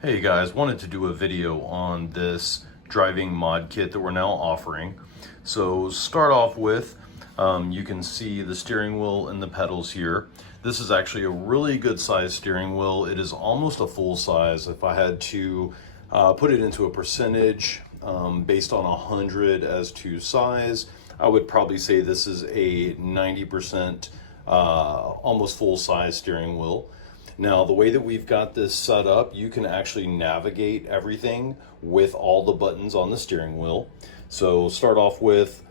Hey guys, wanted to do a video on this driving mod kit that we're now offering. So start off with, you can see the steering wheel and the pedals here. This is actually a really good size steering wheel. It is almost a full size. If I had to put it into a percentage based on 100 as to size, I would probably say this is a 90% almost full size steering wheel. Now, the way that we've got this set up, you can actually navigate everything with all the buttons on the steering wheel. So start off with,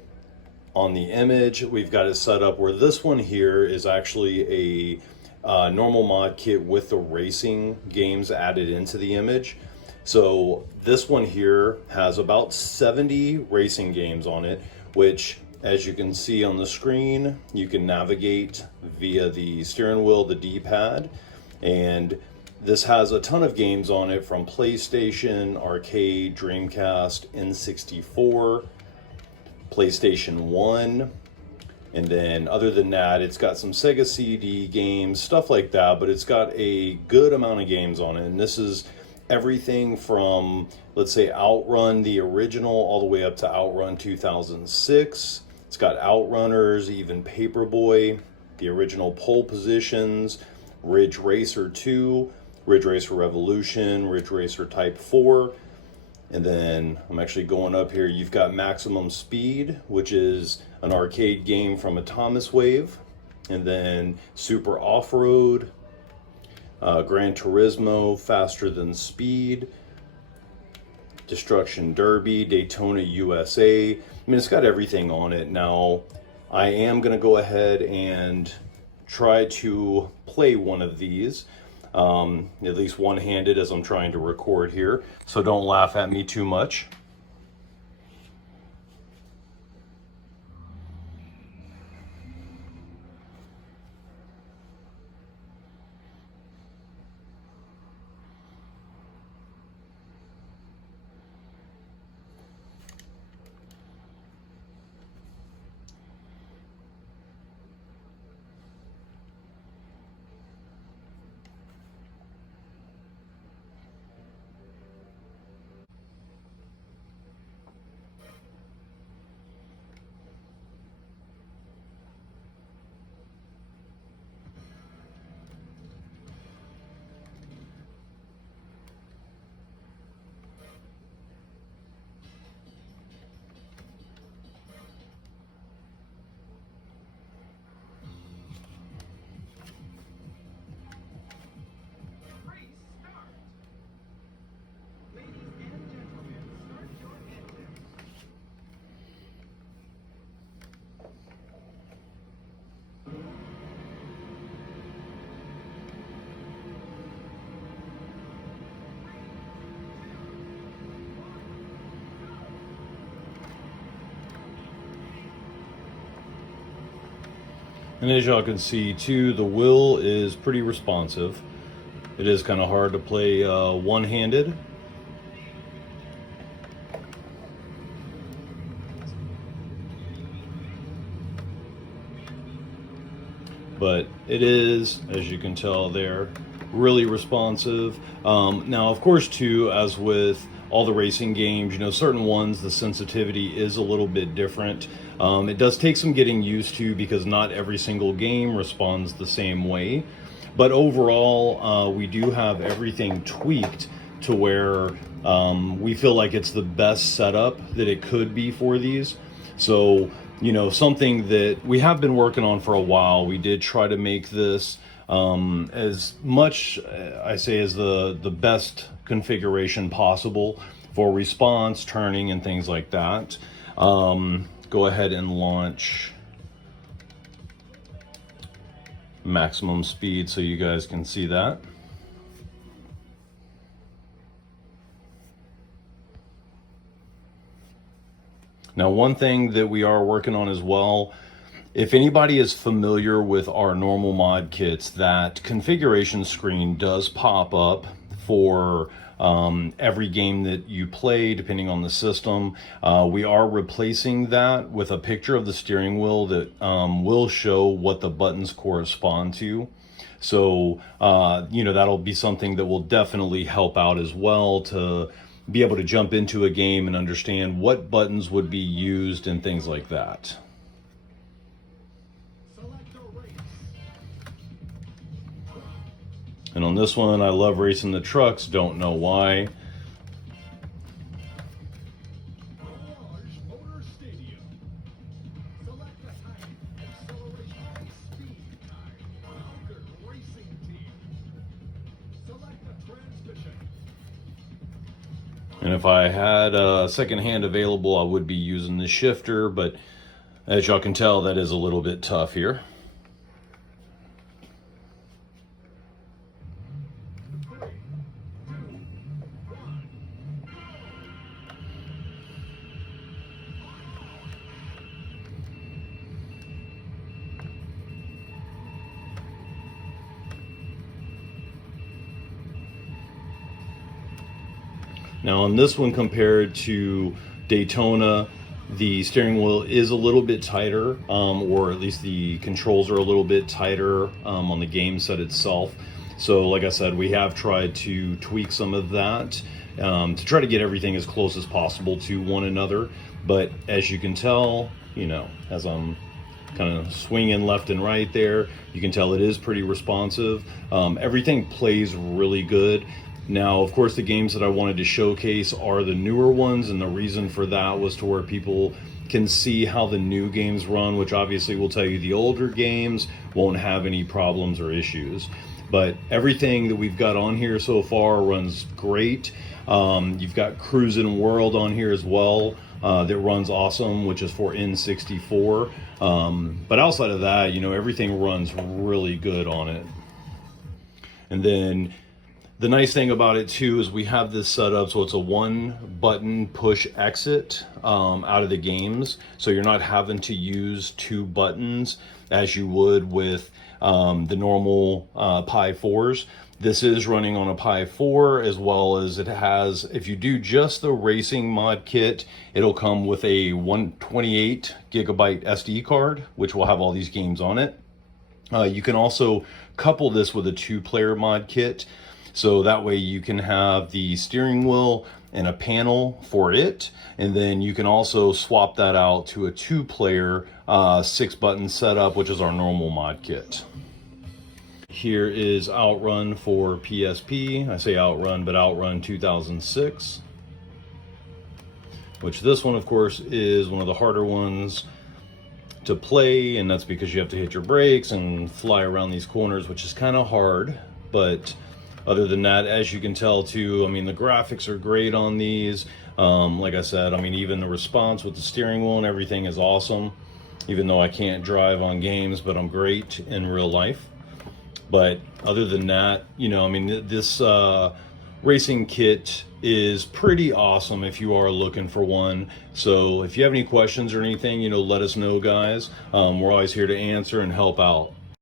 on the image, we've got it set up where this one here is actually a normal mod kit with the racing games added into the image. So this one here has about 70 racing games on it, which, as you can see on the screen, you can navigate via the steering wheel, the D-pad. And this has a ton of games on it from PlayStation, Arcade, Dreamcast, N64, PlayStation 1. And then other than that, it's got some Sega CD games, stuff like that, but it's got a good amount of games on it. And this is everything from, let's say, OutRun, the original, all the way up to OutRun 2006. It's got Outrunners, even Paperboy, the original Pole Positions, Ridge Racer 2, Ridge Racer Revolution, Ridge Racer Type 4. And then I'm actually going up here. You've got Maximum Speed, which is an arcade game from Atomic Wave. And then Super Off-Road, Gran Turismo, Faster Than Speed, Destruction Derby, Daytona USA. I mean, it's got everything on it. Now, I am going to go ahead and try to play one of these, at least one-handed as I'm trying to record here, so don't laugh at me too much. And as y'all can see too, the wheel is pretty responsive. It is kind of hard to play one-handed. But it is, as you can tell there, really responsive. Now, of course, too, as with all the racing games, you know, certain ones, the sensitivity is a little bit different. It does take some getting used to because not every single game responds the same way. But overall, we do have everything tweaked to where we feel like it's the best setup that it could be for these. So, you know, something that we have been working on for a while. We did try to make this as much, I say, as the best configuration possible for response, turning, and things like that. Go ahead and launch maximum speed so you guys can see that. Now, one thing that we are working on as well, if anybody is familiar with our normal mod kits, that configuration screen does pop up for every game that you play, depending on the system. We are replacing that with a picture of the steering wheel that will show what the buttons correspond to. So, you know, that'll be something that will definitely help out as well to be able to jump into a game and understand what buttons would be used and things like that. And on this one, I love racing the trucks, don't know why. And if I had a second hand available, I would be using the shifter, but as y'all can tell, that is a little bit tough here. Now on this one, compared to Daytona, the steering wheel is a little bit tighter, or at least the controls are a little bit tighter on the game set itself. So like I said, we have tried to tweak some of that to try to get everything as close as possible to one another. But as you can tell, you know, as I'm kind of swinging left and right there, you can tell it is pretty responsive. Everything plays really good. Now, of course, the games that I wanted to showcase are the newer ones, and the reason for that was to where people can see how the new games run, which obviously will tell you the older games won't have any problems or issues. But everything that we've got on here so far runs great. You've got Cruis'n World on here as well, that runs awesome, which is for N64. But outside of that, you know, everything runs really good on it. And then the nice thing about it too is we have this set up so it's a one button push exit out of the games. So you're not having to use two buttons as you would with the normal Pi 4s. This is running on a Pi 4, as well as it has, if you do just the racing mod kit, it'll come with a 128 gigabyte SD card, which will have all these games on it. You can also couple this with a 2-player mod kit. So that way you can have the steering wheel and a panel for it. And then you can also swap that out to a 2-player 6-button setup, which is our normal mod kit. Here is OutRun for PSP. I say OutRun, but OutRun 2006. Which this one, of course, is one of the harder ones to play. And that's because you have to hit your brakes and fly around these corners, which is kind of hard. But other than that, as you can tell too, I mean, the graphics are great on these. Like I said, I mean, even the response with the steering wheel and everything is awesome. Even though I can't drive on games, but I'm great in real life. But other than that, you know, I mean, this racing kit is pretty awesome if you are looking for one. So if you have any questions or anything, you know, let us know, guys. We're always here to answer and help out.